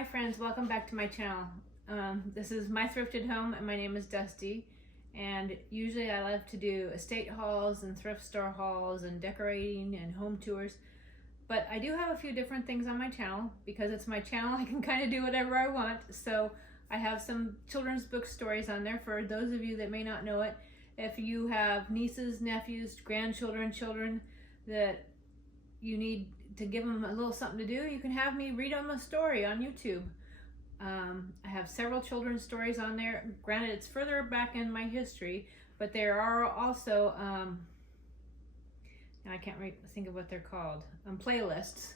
Hi friends, welcome back to my channel. This is My Thrifted Home and my name is Dusty, and usually I love to do estate hauls and thrift store hauls and decorating and home tours, but I do have a few different things on my channel. Because it's my channel, I can kind of do whatever I want. So I have some children's book stories on there for those of you that may not know it. If you have nieces, nephews, grandchildren, children that you need to give them a little something to do, you can have me read them a story on YouTube. I have several children's stories on there. Granted, it's further back in my history, but there are also, I can't think of what they're called, playlists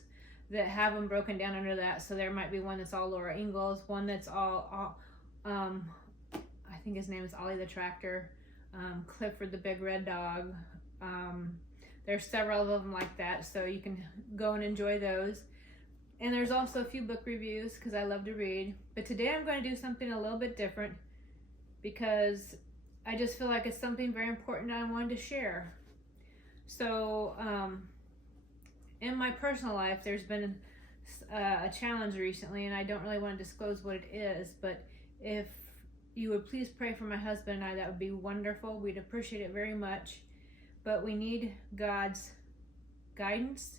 that have them broken down under that. So there might be one that's all Laura Ingalls, one that's all I think his name is Ollie the Tractor, Clifford the Big Red Dog. There's several of them like that, so you can go and enjoy those. And there's also a few book reviews because I love to read. But today I'm going to do something a little bit different because I just feel like it's something very important I wanted to share. So in my personal life, there's been a challenge recently, and I don't really want to disclose what it is, but if you would please pray for my husband and I, that would be wonderful. We'd appreciate it very much. But we need God's guidance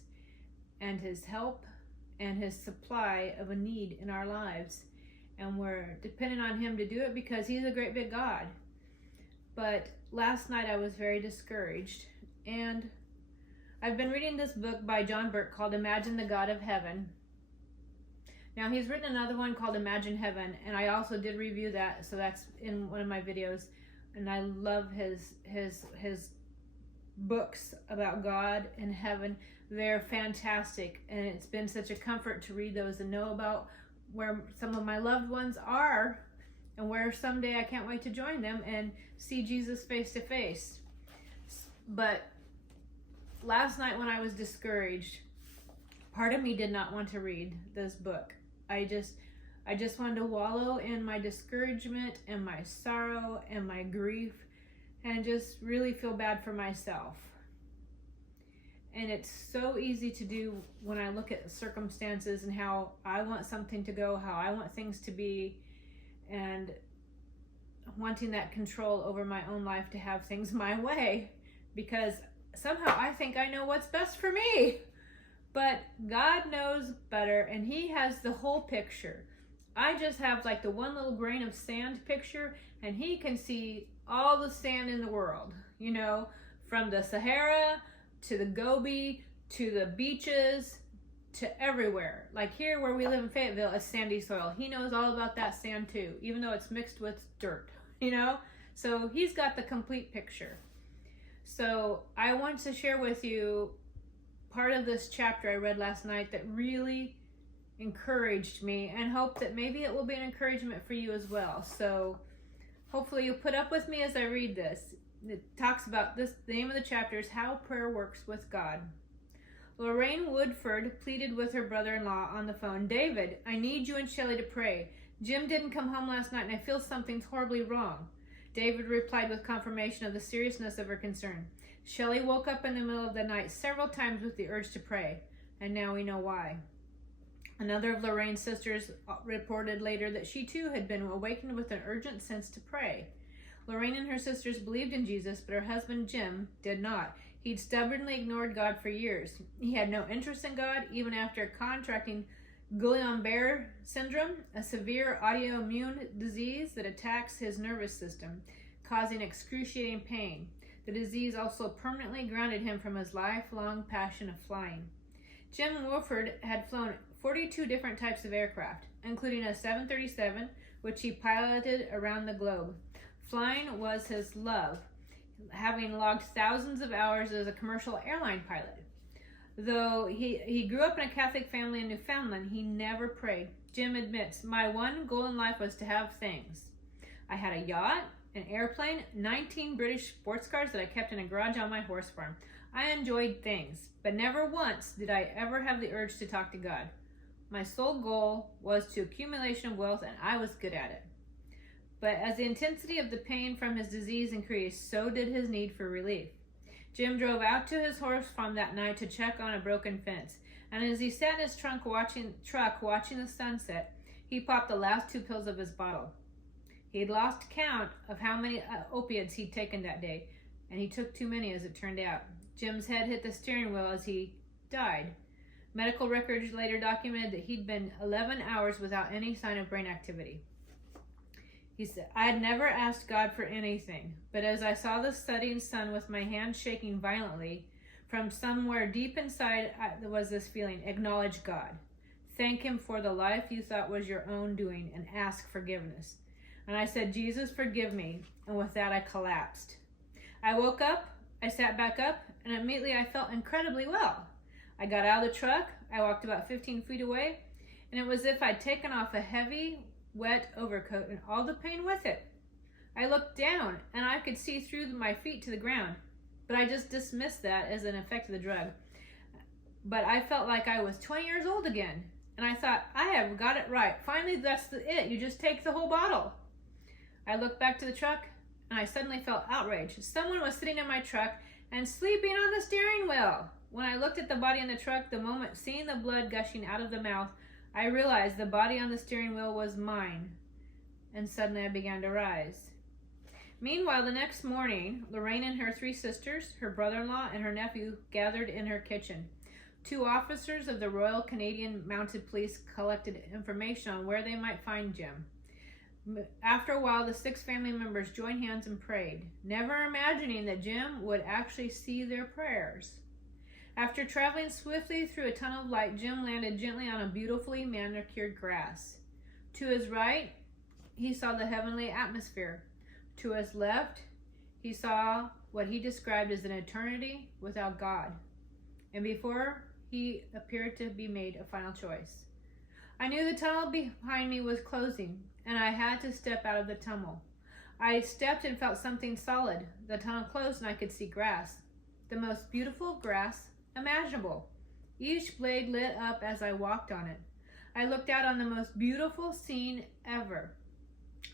and His help and His supply of a need in our lives. And we're dependent on Him to do it because He's a great big God. But last night I was very discouraged. And I've been reading this book by John Burke called Imagine the God of Heaven. Now he's written another one called Imagine Heaven, and I also did review that, so that's in one of my videos. And I love his books about God and heaven. They're fantastic, and it's been such a comfort to read those and know about where some of my loved ones are and where someday I can't wait to join them and see Jesus face to face. But last night when I was discouraged, part of me did not want to read this book. I just wanted to wallow in my discouragement and my sorrow and my grief and just really feel bad for myself. And it's so easy to do when I look at circumstances and how I want something to go, how I want things to be, and wanting that control over my own life to have things my way, because somehow I think I know what's best for me. But God knows better, and He has the whole picture. I just have like the one little grain of sand picture, and He can see all the sand in the world, you know, from the Sahara to the Gobi to the beaches to everywhere. Like here where we live in Fayetteville, it's sandy soil. He knows all about that sand too, even though it's mixed with dirt, you know? So He's got the complete picture. So I want to share with you part of this chapter I read last night that really encouraged me, and hope that maybe it will be an encouragement for you as well. So hopefully you'll put up with me as I read this. It talks about this. The name of the chapter is How Prayer Works with God. Lorraine Woodford pleaded with her brother-in-law on the phone. David, I need you and Shelley to pray. Jim didn't come home last night and I feel something's horribly wrong. David replied with confirmation of the seriousness of her concern. Shelley woke up in the middle of the night several times with the urge to pray, and now we know why. Another of Lorraine's sisters reported later that she too had been awakened with an urgent sense to pray. Lorraine and her sisters believed in Jesus, but her husband Jim did not. He'd stubbornly ignored God for years. He had no interest in God, even after contracting Guillain-Barré syndrome, a severe autoimmune disease that attacks his nervous system, causing excruciating pain. The disease also permanently grounded him from his lifelong passion of flying. Jim Wolford had flown 42 different types of aircraft, including a 737, which he piloted around the globe. Flying was his love, having logged thousands of hours as a commercial airline pilot. Though he grew up in a Catholic family in Newfoundland, he never prayed. Jim admits, my one goal in life was to have things. I had a yacht, an airplane, 19 British sports cars that I kept in a garage on my horse farm. I enjoyed things, but never once did I ever have the urge to talk to God. My sole goal was to accumulation of wealth, and I was good at it. But as the intensity of the pain from his disease increased, so did his need for relief. Jim drove out to his horse farm that night to check on a broken fence, and as he sat in his truck watching the sunset, He popped the last 2 pills of his bottle. He had lost count of how many opiates he'd taken that day, and he took too many as it turned out. Jim's head hit the steering wheel as he died. Medical records later documented that he'd been 11 hours without any sign of brain activity. He said, I had never asked God for anything, but as I saw the setting sun with my hand shaking violently, from somewhere deep inside there was this feeling, acknowledge God. Thank him for the life you thought was your own doing and ask forgiveness. And I said, Jesus, forgive me. And with that, I collapsed. I woke up, I sat back up, and immediately I felt incredibly well. I got out of the truck, I walked about 15 feet away, and it was as if I'd taken off a heavy, wet overcoat and all the pain with it. I looked down, and I could see through my feet to the ground, but I just dismissed that as an effect of the drug. But I felt like I was 20 years old again, and I thought, I have got it right. Finally, that's it. You just take the whole bottle. I looked back to the truck, and I suddenly felt outraged. Someone was sitting in my truck and sleeping on the steering wheel. When I looked at the body in the truck, the moment seeing the blood gushing out of the mouth, I realized the body on the steering wheel was mine, and suddenly I began to rise. Meanwhile, the next morning, Lorraine and her 3 sisters, her brother-in-law, and her nephew gathered in her kitchen. 2 officers of the Royal Canadian Mounted Police collected information on where they might find Jim. After a while, the 6 family members joined hands and prayed, never imagining that Jim would actually see their prayers. After traveling swiftly through a tunnel of light, Jim landed gently on a beautifully manicured grass. To his right, he saw the heavenly atmosphere. To his left, he saw what he described as an eternity without God. And before he appeared to be made a final choice. I knew the tunnel behind me was closing, and I had to step out of the tunnel. I stepped and felt something solid. The tunnel closed and I could see grass. The most beautiful grass imaginable. Each blade lit up as I walked on it. I looked out on the most beautiful scene ever.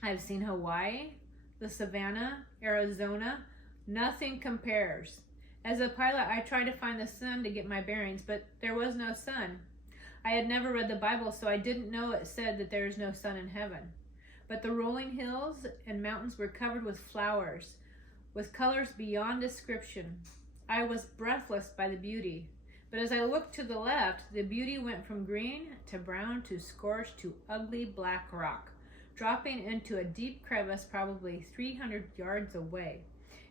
I've seen Hawaii, the savannah, Arizona. Nothing compares. As a pilot, I tried to find the sun to get my bearings, but there was no sun. I had never read the Bible, so I didn't know it said that there is no sun in heaven. But the rolling hills and mountains were covered with flowers, with colors beyond description. I was breathless by the beauty. But as I looked to the left, the beauty went from green to brown to scorched to ugly black rock, dropping into a deep crevice probably 300 yards away.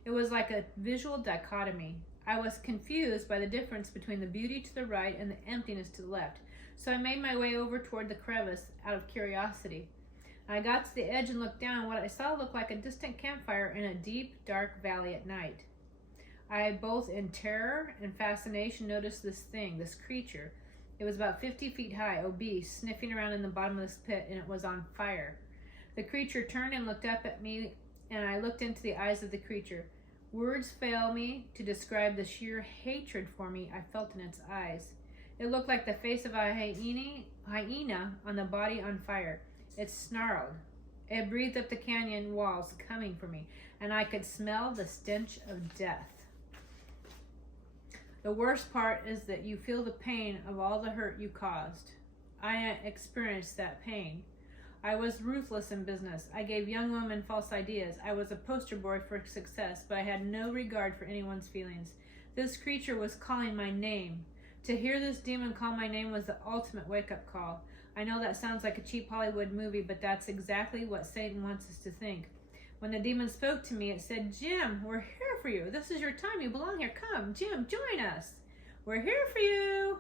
It was like a visual dichotomy. I was confused by the difference between the beauty to the right and the emptiness to the left, so I made my way over toward the crevice out of curiosity. I got to the edge and looked down, and what I saw looked like a distant campfire in a deep, dark valley at night. I, both in terror and fascination, noticed this thing, this creature. It was about 50 feet high, obese, sniffing around in the bottom of this pit, and it was on fire. The creature turned and looked up at me, and I looked into the eyes of the creature. Words fail me to describe the sheer hatred for me I felt in its eyes. It looked like the face of a hyena on the body on fire. It snarled. It breathed up the canyon walls, coming for me, and I could smell the stench of death. The worst part is that you feel the pain of all the hurt you caused. I experienced that pain. I was ruthless in business. I gave young women false ideas. I was a poster boy for success, but I had no regard for anyone's feelings. This creature was calling my name. To hear this demon call my name was the ultimate wake-up call. I know that sounds like a cheap Hollywood movie, but that's exactly what Satan wants us to think. When the demon spoke to me, it said, "Jim, we're here for you. This is your time. You belong here. Come, Jim, join us. We're here for you."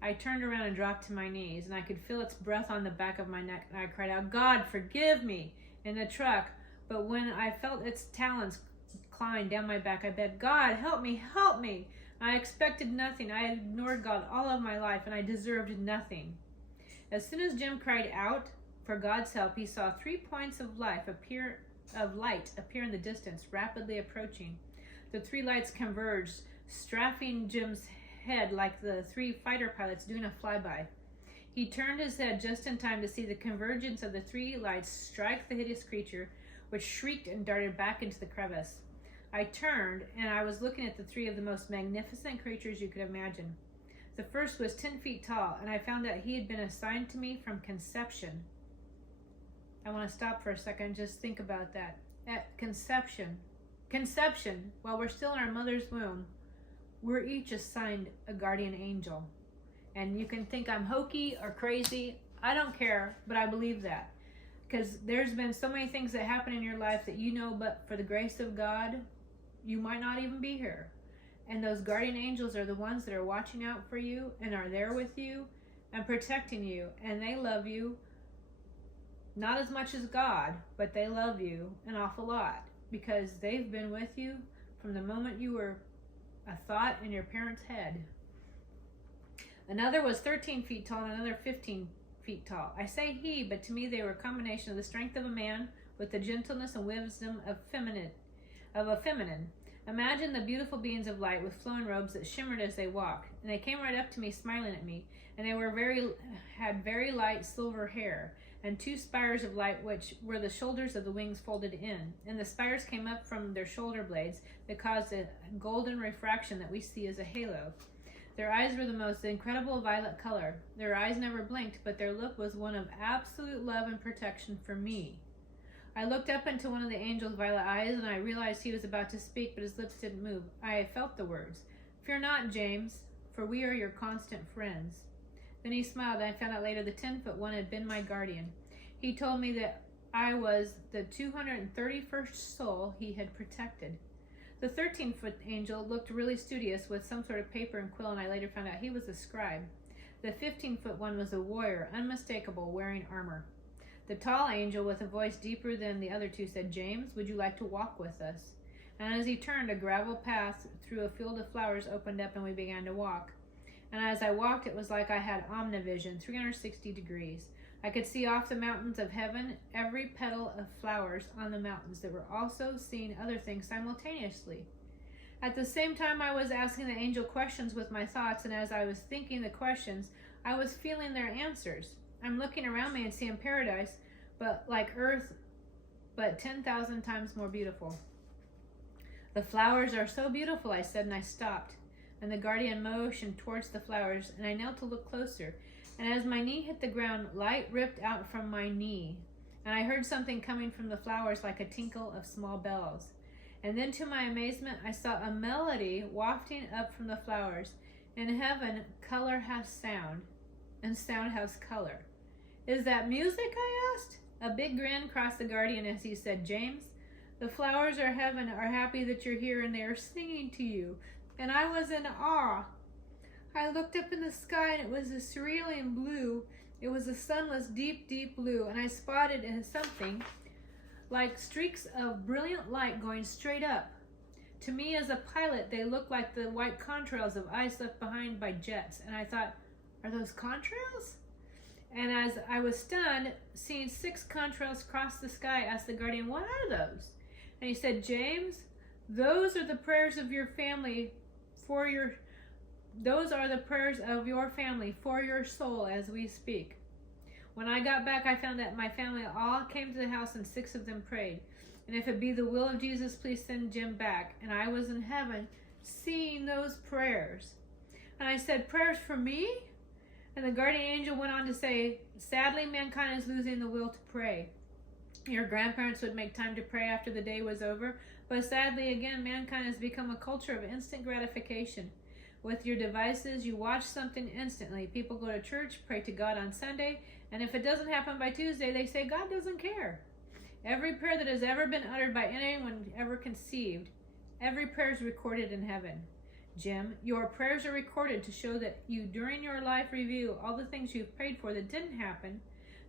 I turned around and dropped to my knees, and I could feel its breath on the back of my neck, and I cried out, "God, forgive me," in the truck. But when I felt its talons clawing down my back, I begged, "God, help me, help me." I expected nothing. I had ignored God all of my life, and I deserved nothing. As soon as Jim cried out for God's help, he saw 3 points of light appear in the distance, rapidly approaching. The 3 lights converged, strafing Jim's head like the 3 fighter pilots doing a flyby. He turned his head just in time to see the convergence of the 3 lights strike the hideous creature, which shrieked and darted back into the crevice. I turned, and I was looking at the 3 of the most magnificent creatures you could imagine. The first was 10 feet tall, and I found that he had been assigned to me from conception. I want to stop for a second and just think about that. At conception, while we're still in our mother's womb, we're each assigned a guardian angel. And you can think I'm hokey or crazy. I don't care, but I believe that. Because there's been so many things that happen in your life that you know, but for the grace of God, you might not even be here. And those guardian angels are the ones that are watching out for you and are there with you and protecting you. And they love you, not as much as God, but they love you an awful lot because they've been with you from the moment you were a thought in your parents' head. Another was 13 feet tall and another 15 feet tall. I say he, but to me they were a combination of the strength of a man with the gentleness and wisdom of a feminine. Imagine the beautiful beings of light with flowing robes that shimmered as they walked, and they came right up to me, smiling at me, and they had very light silver hair, and 2 spires of light which were the shoulders of the wings folded in, and the spires came up from their shoulder blades that caused a golden refraction that we see as a halo. Their eyes were the most incredible violet color. Their eyes never blinked, but their look was one of absolute love and protection for me. I looked up into one of the angel's violet eyes, and I realized he was about to speak, but his lips didn't move. I felt the words, "Fear not, James, for we are your constant friends." Then he smiled, and I found out later the 10-foot one had been my guardian. He told me that I was the 231st soul he had protected. The 13-foot angel looked really studious with some sort of paper and quill, and I later found out he was a scribe. The 15-foot one was a warrior, unmistakable, wearing armor. The tall angel, with a voice deeper than the other 2, said, "James, would you like to walk with us?" And as he turned, a gravel path through a field of flowers opened up, and we began to walk. And as I walked, it was like I had omnivision, 360 degrees. I could see off the mountains of heaven every petal of flowers on the mountains that were also seeing other things simultaneously. At the same time, I was asking the angel questions with my thoughts, and as I was thinking the questions, I was feeling their answers. I'm looking around me and seeing paradise, but like earth, but 10,000 times more beautiful. "The flowers are so beautiful," I said, and I stopped. And the guardian motioned towards the flowers, and I knelt to look closer. And as my knee hit the ground, light ripped out from my knee, and I heard something coming from the flowers like a tinkle of small bells. And then to my amazement, I saw a melody wafting up from the flowers. In heaven, color has sound, and sound has color. "Is that music?" I asked. A big grin crossed the guardian as he said, "James, the flowers of heaven are happy that you're here, and they are singing to you." And I was in awe. I looked up in the sky, and it was a cerulean blue. It was a sunless, deep, deep blue, and I spotted something like streaks of brilliant light going straight up. To me, as a pilot, they looked like the white contrails of ice left behind by jets, and I thought, are those contrails? And as I was stunned, seeing 6 contrails cross the sky, I asked the guardian, "What are those?" And he said, "James, those are the prayers of your family those are the prayers of your family for your soul as we speak." When I got back, I found that my family all came to the house, and 6 of them prayed. And if it be the will of Jesus, please send Jim back. And I was in heaven seeing those prayers. And I said, "Prayers for me?" And the guardian angel went on to say, "Sadly, mankind is losing the will to pray. Your grandparents would make time to pray after the day was over, but sadly, again, mankind has become a culture of instant gratification. With your devices, you watch something instantly. People go to church, pray to God on Sunday, and if it doesn't happen by Tuesday, they say God doesn't care. Every prayer that has ever been uttered by anyone ever conceived, every prayer is recorded in heaven. Jim, your prayers are recorded to show that you, during your life review, all the things you've prayed for that didn't happen.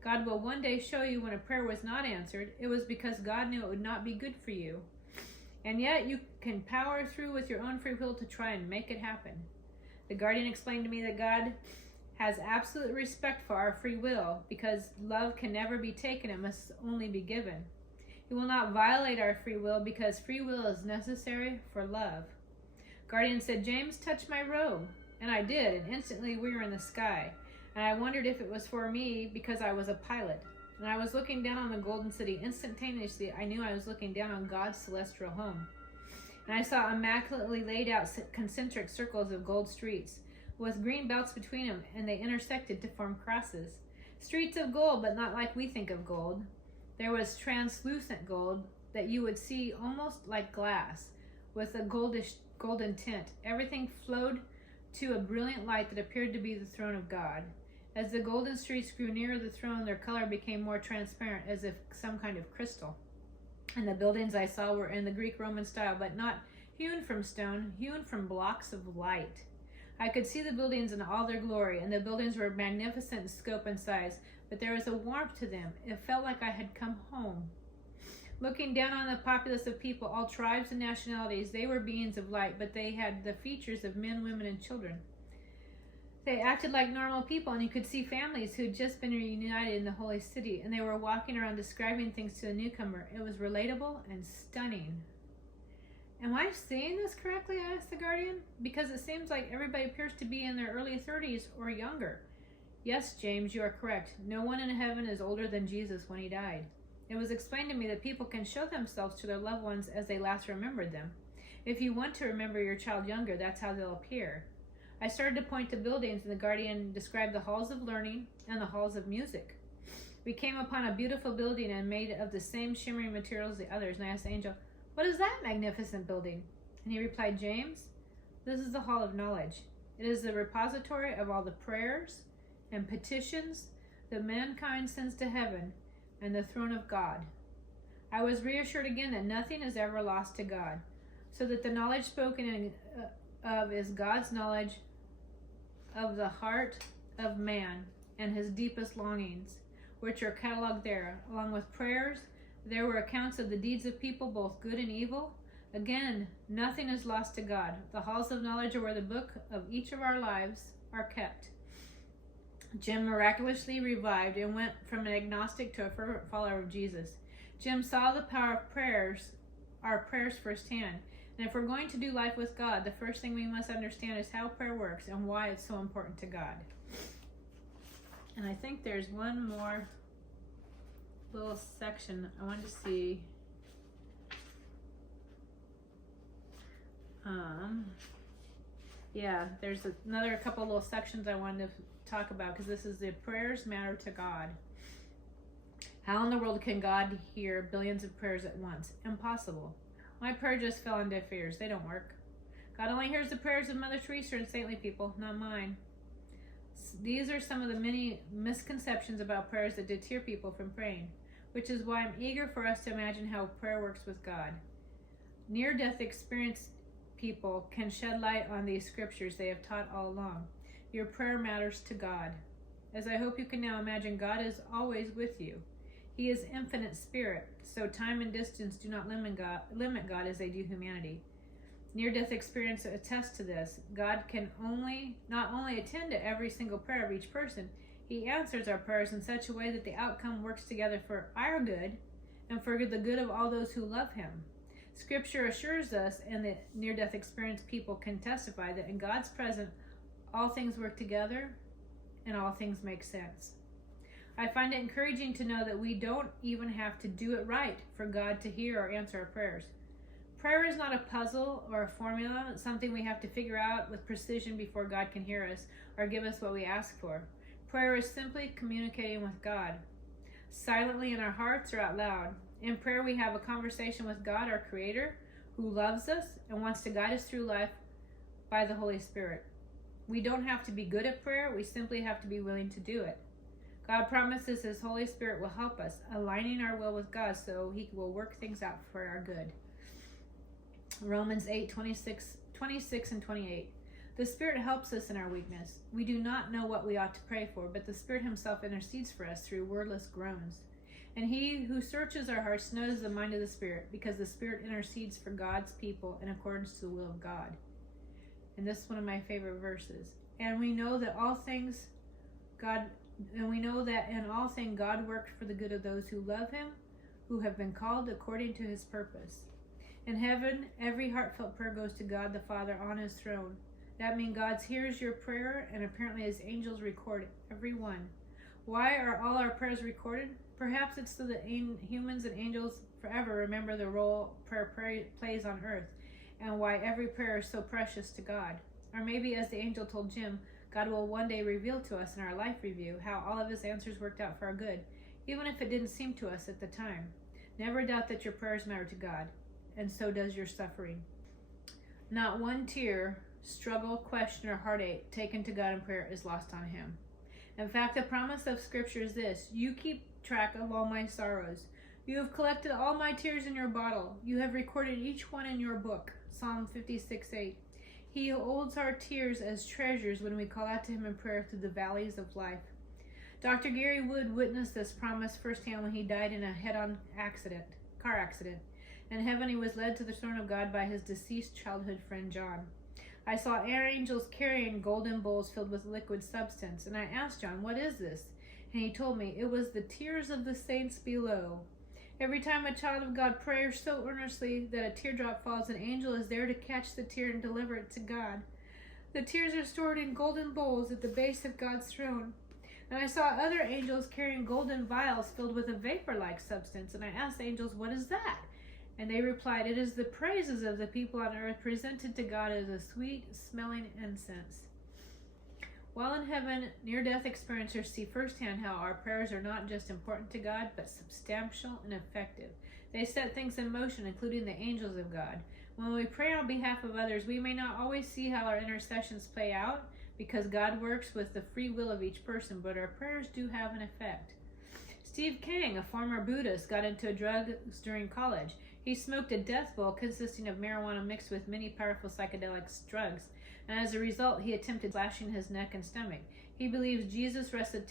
God will one day show you when a prayer was not answered. It was because God knew it would not be good for you. And yet you can power through with your own free will to try and make it happen." The guardian explained to me that God has absolute respect for our free will because love can never be taken, it must only be given. He will not violate our free will because free will is necessary for love. Guardian said, "James, touch my robe." And I did, and instantly we were in the sky. And I wondered if it was for me because I was a pilot. And I was looking down on the golden city. Instantaneously, I knew I was looking down on God's celestial home. And I saw immaculately laid out concentric circles of gold streets. with green belts between them, and they intersected to form crosses. Streets of gold, but not like we think of gold. There was translucent gold that you would see almost like glass, with a golden tint. Everything flowed to a brilliant light that appeared to be the throne of God. As the golden streets grew nearer the throne, their color became more transparent, as if some kind of crystal. And the buildings I saw were in the Greek-Roman style, but not hewn from stone, hewn from blocks of light. I could see the buildings in all their glory, and the buildings were magnificent in scope and size, but there was a warmth to them. It felt like I had come home. Looking down on the populace of people, all tribes and nationalities, they were beings of light, but they had the features of men, women, and children. They acted like normal people, and you could see families who had just been reunited in the holy city, and they were walking around describing things to the newcomer. It was relatable and stunning. Am I saying this correctly? Asked the Guardian. Because it seems like everybody appears to be in their early 30s or younger. Yes, James, you are correct. No one in heaven is older than Jesus when he died. It was explained to me that people can show themselves to their loved ones as they last remembered them. If you want to remember your child younger, that's how they'll appear. I started to point to buildings, and the Guardian described the halls of learning and the halls of music. We came upon a beautiful building and made of the same shimmering materials as the others, and I asked the angel, "What is that magnificent building?" And he replied, "James, this is the hall of knowledge. It is the repository of all the prayers and petitions that mankind sends to heaven and the throne of God." I was reassured again that nothing is ever lost to God, so that the knowledge spoken of is God's knowledge of the heart of man and his deepest longings, which are cataloged there. Along with prayers, there were accounts of the deeds of people, both good and evil. Again, nothing is lost to God. The halls of knowledge are where the book of each of our lives are kept. Jim miraculously revived and went from an agnostic to a fervent follower of Jesus. Jim saw the power of our prayers firsthand. And if we're going to do life with God, the first thing we must understand is how prayer works and why it's so important to God. And I think there's one more little section I wanted to see. There's another couple little sections I wanted to talk about, because this is the prayers matter to God. How in the world can God hear billions of prayers at once? Impossible. My prayer just fell on deaf ears. They don't work. God only hears the prayers of Mother Teresa and saintly people, not mine. These are some of the many misconceptions about prayers that deter people from praying, which is why I'm eager for us to imagine how prayer works with God. Near-death experienced people can shed light on these scriptures they have taught all along. Your prayer matters to God. As I hope you can now imagine, God is always with you. He is infinite spirit, so time and distance do not limit God as they do humanity. Near-death experience attests to this. God can not only attend to every single prayer of each person, he answers our prayers in such a way that the outcome works together for our good and for the good of all those who love him. Scripture assures us, and the near-death experienced people can testify, that in God's presence, all things work together and all things make sense. I find it encouraging to know that we don't even have to do it right for God to hear or answer our prayers. Prayer is not a puzzle or a formula. It's something we have to figure out with precision before God can hear us or give us what we ask for. Prayer is simply communicating with God, silently in our hearts or out loud. In prayer, we have a conversation with God, our Creator, who loves us and wants to guide us through life by the Holy Spirit. We don't have to be good at prayer. We simply have to be willing to do it. God promises his Holy Spirit will help us, aligning our will with God so he will work things out for our good. Romans 8:26 and 28. The Spirit helps us in our weakness. We do not know what we ought to pray for, but the Spirit himself intercedes for us through wordless groans. And he who searches our hearts knows the mind of the Spirit, because the Spirit intercedes for God's people in accordance to the will of God. And this is one of my favorite verses. And we know that in all things God works for the good of those who love him, who have been called according to his purpose. In heaven, every heartfelt prayer goes to God the Father on his throne. That means God hears your prayer, and apparently his angels record every one. Why are all our prayers recorded? Perhaps it's so that humans and angels forever remember the role prayer plays on earth, and why every prayer is so precious to God. Or maybe, as the angel told Jim, God will one day reveal to us in our life review how all of his answers worked out for our good, even if it didn't seem to us at the time. Never doubt that your prayers matter to God, and so does your suffering. Not one tear, struggle, question, or heartache taken to God in prayer is lost on him. In fact, the promise of Scripture is this: you keep track of all my sorrows. You have collected all my tears in your bottle. You have recorded each one in your book. Psalm 56:8. He holds our tears as treasures when we call out to him in prayer through the valleys of life. Dr. Gary Wood witnessed this promise firsthand when he died in a head-on car accident. In heaven, he was led to the throne of God by his deceased childhood friend John. I saw angels carrying golden bowls filled with liquid substance, and I asked John, "What is this?" And he told me it was the tears of the saints below. Every time a child of God prays so earnestly that a teardrop falls, an angel is there to catch the tear and deliver it to God. The tears are stored in golden bowls at the base of God's throne. And I saw other angels carrying golden vials filled with a vapor-like substance, and I asked the angels, "What is that?" And they replied, "It is the praises of the people on earth presented to God as a sweet-smelling incense." While in heaven, near-death experiencers see firsthand how our prayers are not just important to God, but substantial and effective. They set things in motion, including the angels of God. When we pray on behalf of others, we may not always see how our intercessions play out, because God works with the free will of each person, but our prayers do have an effect. Steve Kang, a former Buddhist, got into drugs during college. He smoked a death bowl consisting of marijuana mixed with many powerful psychedelic drugs, and as a result, he attempted slashing his neck and stomach. He believes Jesus rescued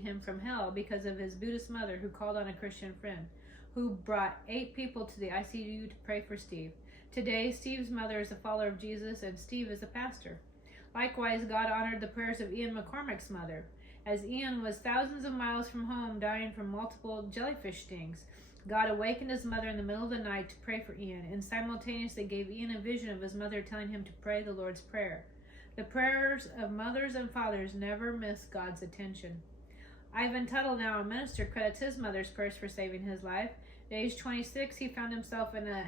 him from hell because of his Buddhist mother, who called on a Christian friend, who brought 8 people to the ICU to pray for Steve. Today, Steve's mother is a follower of Jesus, and Steve is a pastor. Likewise, God honored the prayers of Ian McCormick's mother. As Ian was thousands of miles from home, dying from multiple jellyfish stings, God awakened his mother in the middle of the night to pray for Ian, and simultaneously gave Ian a vision of his mother telling him to pray the Lord's Prayer. The prayers of mothers and fathers never miss God's attention. Ivan Tuttle, now a minister, credits his mother's prayers for saving his life. At age 26, he found himself in a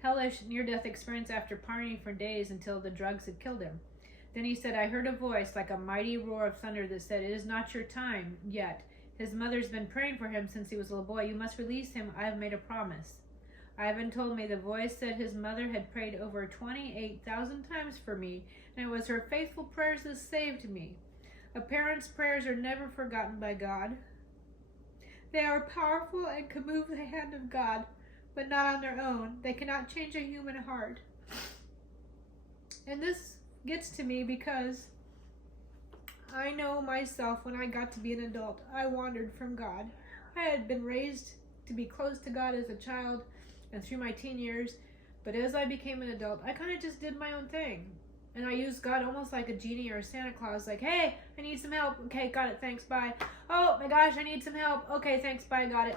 hellish near-death experience after partying for days until the drugs had killed him. Then he said, "I heard a voice like a mighty roar of thunder that said, 'It is not your time yet. His mother's been praying for him since he was a little boy. You must release him. I have made a promise.' Ivan told me the voice said his mother had prayed over 28,000 times for me, and it was her faithful prayers that saved me. A parent's prayers are never forgotten by God. They are powerful and can move the hand of God, but not on their own. They cannot change a human heart." And this gets to me because I know myself when I got to be an adult, I wandered from God. I had been raised to be close to God as a child and through my teen years, but as I became an adult, I kind of just did my own thing. And I used God almost like a genie or a Santa Claus, like, "Hey, I need some help. Okay, got it, thanks, bye. Oh my gosh, I need some help. Okay, thanks, bye, got it."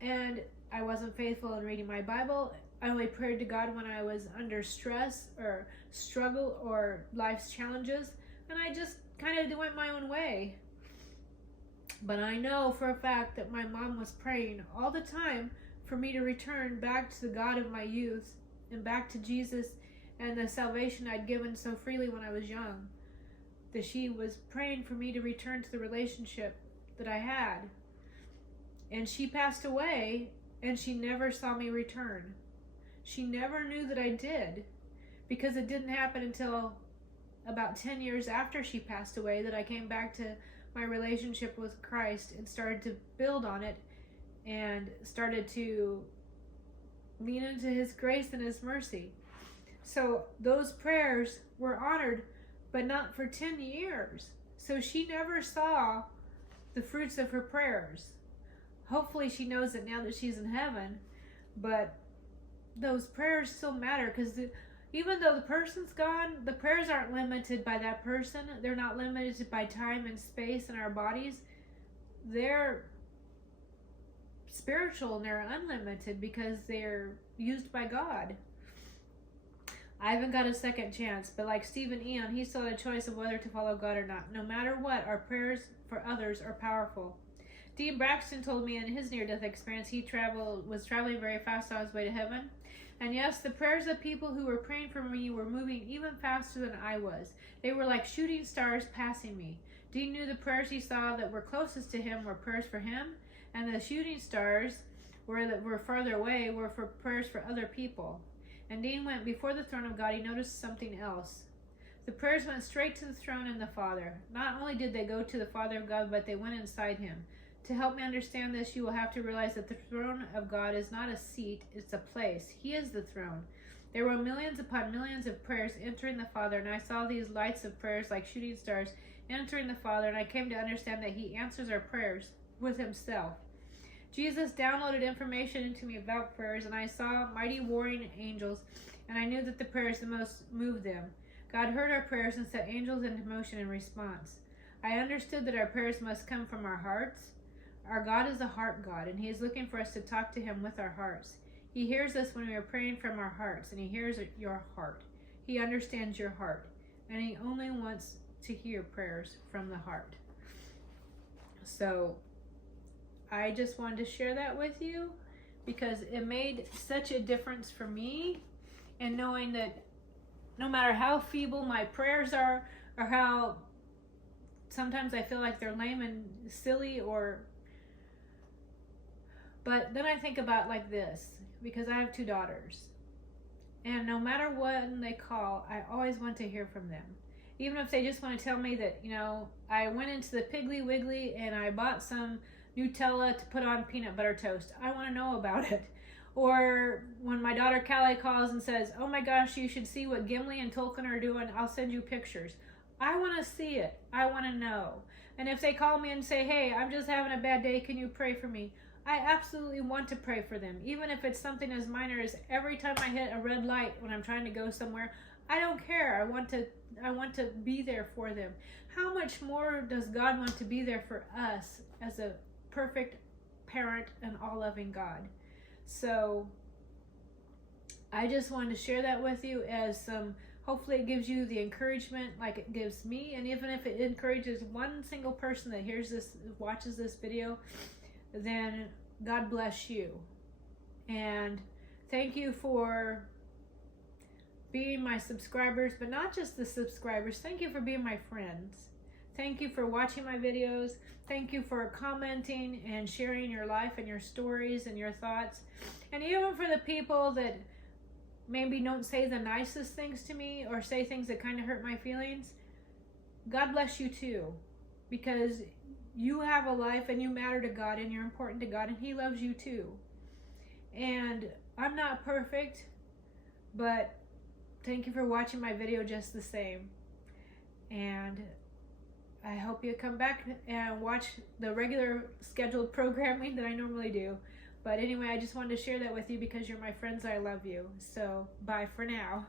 And I wasn't faithful in reading my Bible. I only prayed to God when I was under stress or struggle or life's challenges, and I just kind of went my own way. But I know for a fact that my mom was praying all the time for me to return back to the God of my youth and back to Jesus and the salvation I'd given so freely when I was young. That she was praying for me to return to the relationship that I had. And she passed away, and she never saw me return. She never knew that I did, because it didn't happen until about 10 years after she passed away that I came back to my relationship with Christ and started to build on it and started to lean into his grace and his mercy. So those prayers were honored, but not for 10 years. So she never saw the fruits of her prayers. Hopefully she knows it now that she's in heaven, but those prayers still matter, because even though the person's gone, the prayers aren't limited by that person. They're not limited by time and space in our bodies. They're spiritual and they're unlimited because they're used by God. I haven't got a second chance, but like Steve and Ian, he still had a choice of whether to follow God or not. No matter what, our prayers for others are powerful. Dean Braxton told me in his near-death experience he was traveling very fast on his way to heaven, And yes, the prayers of people who were praying for me were moving even faster than I was. They were like shooting stars passing me. Dean knew the prayers he saw that were closest to him were prayers for him, and the shooting stars that were farther away were for prayers for other people. And Dean went before the throne of God. He noticed something else. The prayers went straight to the throne and the Father. Not only did they go to the Father of God, but they went inside him. To help me understand this, you will have to realize that the throne of God is not a seat, it's a place. He is the throne. There were millions upon millions of prayers entering the Father, and I saw these lights of prayers like shooting stars entering the Father, and I came to understand that he answers our prayers with himself. Jesus downloaded information into me about prayers, and I saw mighty warring angels, and I knew that the prayers the most moved them. God heard our prayers and set angels into motion in response. I understood that our prayers must come from our hearts. Our God is a heart God, and he is looking for us to talk to him with our hearts. He hears us when we are praying from our hearts, and he hears your heart. He understands your heart, and he only wants to hear prayers from the heart. So I just wanted to share that with you because it made such a difference for me, and knowing that no matter how feeble my prayers are, or how sometimes I feel like they're lame and silly, but then I think about like this, because I have 2 daughters, and no matter when they call, I always want to hear from them. Even if they just want to tell me that, I went into the Piggly Wiggly and I bought some Nutella to put on peanut butter toast. I want to know about it. Or when my daughter Callie calls and says, oh my gosh, you should see what Gimli and Tolkien are doing, I'll send you pictures. I want to see it. I want to know. And if they call me and say, hey, I'm just having a bad day, can you pray for me? I absolutely want to pray for them. Even if it's something as minor as every time I hit a red light when I'm trying to go somewhere, I don't care. I want to be there for them. How much more does God want to be there for us as a perfect parent and all-loving God? So I just wanted to share that with you as some, hopefully it gives you the encouragement like it gives me. And even if it encourages one single person that hears this, watches this video, then God bless you. And thank you for being my subscribers, but not just the subscribers. Thank you for being my friends. Thank you for watching my videos. Thank you for commenting and sharing your life and your stories and your thoughts. And even for the people that maybe don't say the nicest things to me or say things that kind of hurt my feelings, God bless you too. Because you have a life and you matter to God and you're important to God and he loves you too. And I'm not perfect, but thank you for watching my video just the same. And I hope you come back and watch the regular scheduled programming that I normally do. But anyway, I just wanted to share that with you because you're my friends. I love you. So bye for now.